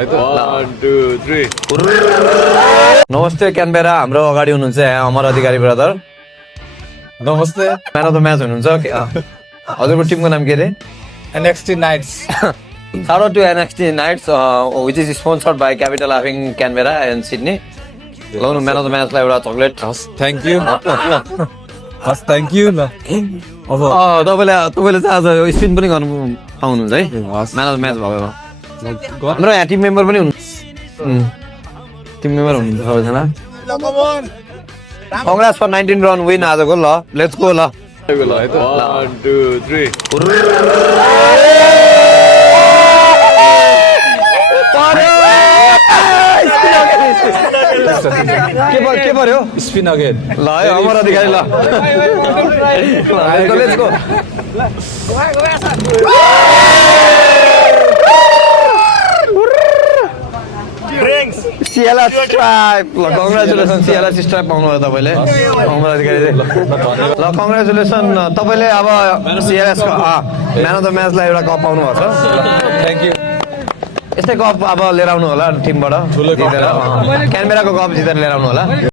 1 2 3 नमस्ते क्यानबेरा हाम्रो अगाडि हुनुहुन्छ अमर अधिकारी ब्रदर नमस्ते म्यान अफ द म्याच हुनुहुन्छ हजुरको टिमको नाम के अरे NXT Knights Shout out to NXT Knights which is sponsored by Capital Having Canberra and Sydney लाउनु म्यान अफ द म्याचलाई एउटा चक्लेट थ्याङ्क यू हस् थ्याङ्क यू ल अब तपाईँले चाहिँ आज स्पिन पनि गर्नु पाउनुहुन्छ है म्यान अफ द म्याच भयो हाम्रो यहाँ टिम मेम्बर पनि हुनु टिम मेम्बर हुनुहुन्छ सबैजना कङ्ग्रेस फर 19 रन विन आजको ल लेट्स गो ल 1 2 3 के पर्यो स्पिन अगेन ल है अमर अधिकारी ल लेट्स गो सिएलएस स्ट्राइप ल कङ्ग्रेचुलेसन सिएलएस स्ट्राइप पाउनुभयो तपाईँले अमर अधिकारी ल कङ्ग्रेचुलेसन तपाईँले अब सिएलएसको म्यान अफ द म्याचलाई एउटा कप पाउनु भएको छ थ्याङ्क यू यस्तै कप अब लिएर आउनु होला टिमबाट जितेर क्यानबेराको कप जितेर लिएर आउनु होला